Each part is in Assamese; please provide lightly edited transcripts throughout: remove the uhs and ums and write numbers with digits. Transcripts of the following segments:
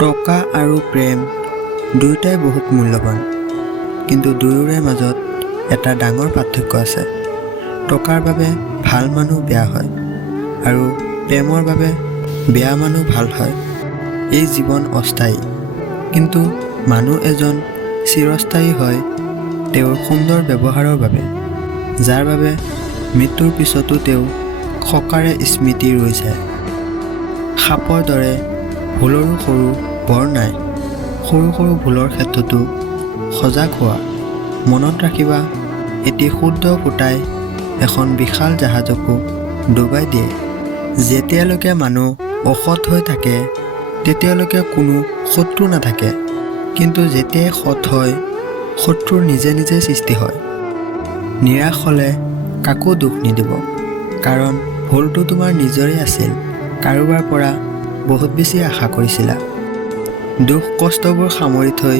টকা আৰু প্ৰেম দুয়োটাই বহুত মূল্যৱান, কিন্তু দুয়োৰে মাজত এটা ডাঙৰ পাৰ্থক্য আছে। টকাৰ বাবে ভাল মানুহ বেয়া হয় আৰু প্ৰেমৰ বাবে বেয়া মানুহ ভাল হয়। এই জীৱন অস্থায়ী, কিন্তু মানুহ এজন চিৰস্থায়ী হয় তেওঁৰ সুন্দৰ ব্যৱহাৰৰ বাবে, যাৰ বাবে মৃত্যুৰ পিছতো তেওঁ সকাৰে স্মৃতি ৰৈ যায়। সাপৰ দৰে ভুলৰো সৰু বৰ নাই। সৰু সৰু ভুলৰ ক্ষেত্ৰতো সজাগ হোৱা। মনত ৰাখিবা, এটি শুদ্ধ ফুটাই এখন বিশাল জাহাজকো ডুবাই দিয়ে। যেতিয়ালৈকে মানুহ অসৎ হৈ থাকে তেতিয়ালৈকে কোনো শত্ৰু নাথাকে, কিন্তু যেতিয়াই সৎ হয় শত্ৰুৰ নিজে নিজে সৃষ্টি হয়। নিৰাশ হ'লে কাকো দুখ নিদিব, কাৰণ ভুলটো তোমাৰ নিজৰে আছিল। কাৰোবাৰ পৰা বহুত বেছি আশা কৰিছিলা। দুখ কষ্টবোৰ সামৰি থৈ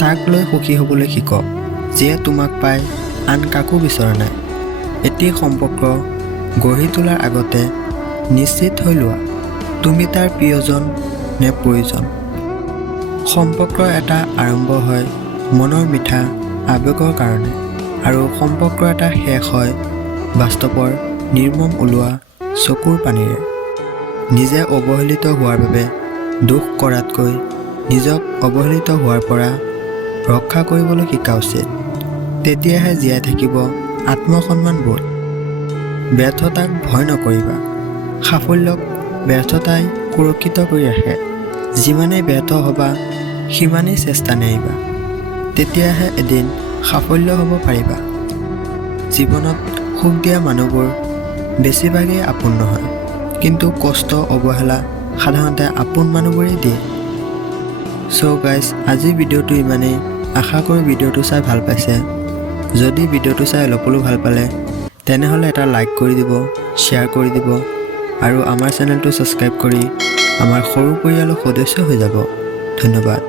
তাক লৈ সুখী হ'বলৈ শিকক, যিয়ে তোমাক পাই আন কাকো বিচৰা নাই। এটি সম্পৰ্ক গঢ়ি তোলাৰ আগতে নিশ্চিত হৈ লোৱা, তুমি তাৰ প্ৰিয়জন নে প্ৰয়োজন। সম্পৰ্ক এটা আৰম্ভ হয় মনৰ মিঠা আৱেগৰ কাৰণে, আৰু সম্পৰ্ক এটা শেষ হয় বাস্তৱৰ নিৰ্মম ওলোৱা চকুৰ পানীৰে। নিজে অৱহেলিত হোৱাৰ বাবে দুখ কৰাতকৈ নিজক অৱহেলিত হোৱাৰ পৰা ৰক্ষা কৰিবলৈ শিকা উচিত। তেতিয়াহে জীয়াই থাকিব আত্মসন্মানবোধ। ব্যৰ্থতাক ভয় নকৰিবা, সাফল্যক ব্যৰ্থতাই সুৰক্ষিত কৰি ৰাখে। যিমানেই ব্যৰ্থ হ'বা সিমানেই চেষ্টা নেৰিবা, তেতিয়াহে এদিন সাফল্য হ'ব পাৰিবা। জীৱনত সুখ দিয়া মানুহবোৰ বেছিভাগেই আপোন নহয়, কিন্তু কষ্ট অৱহেলা সাধাৰণতে আপোন মানুহবোৰেই দিয়ে। চ' গাইজ, আজিৰ ভিডিঅ'টো ইমানেই। আশা কৰোঁ ভিডিঅ'টো চাই ভাল পাইছে। যদি ভিডিঅ'টো চাই অলপ হ'লেও ভাল পালে তেনেহ'লে এটা লাইক কৰি দিব, শ্বেয়াৰ কৰি দিব, আৰু আমাৰ চেনেলটো ছাবস্ক্ৰাইব কৰি আমাৰ সৰু পৰিয়ালৰ সদস্য হৈ যাব। ধন্যবাদ।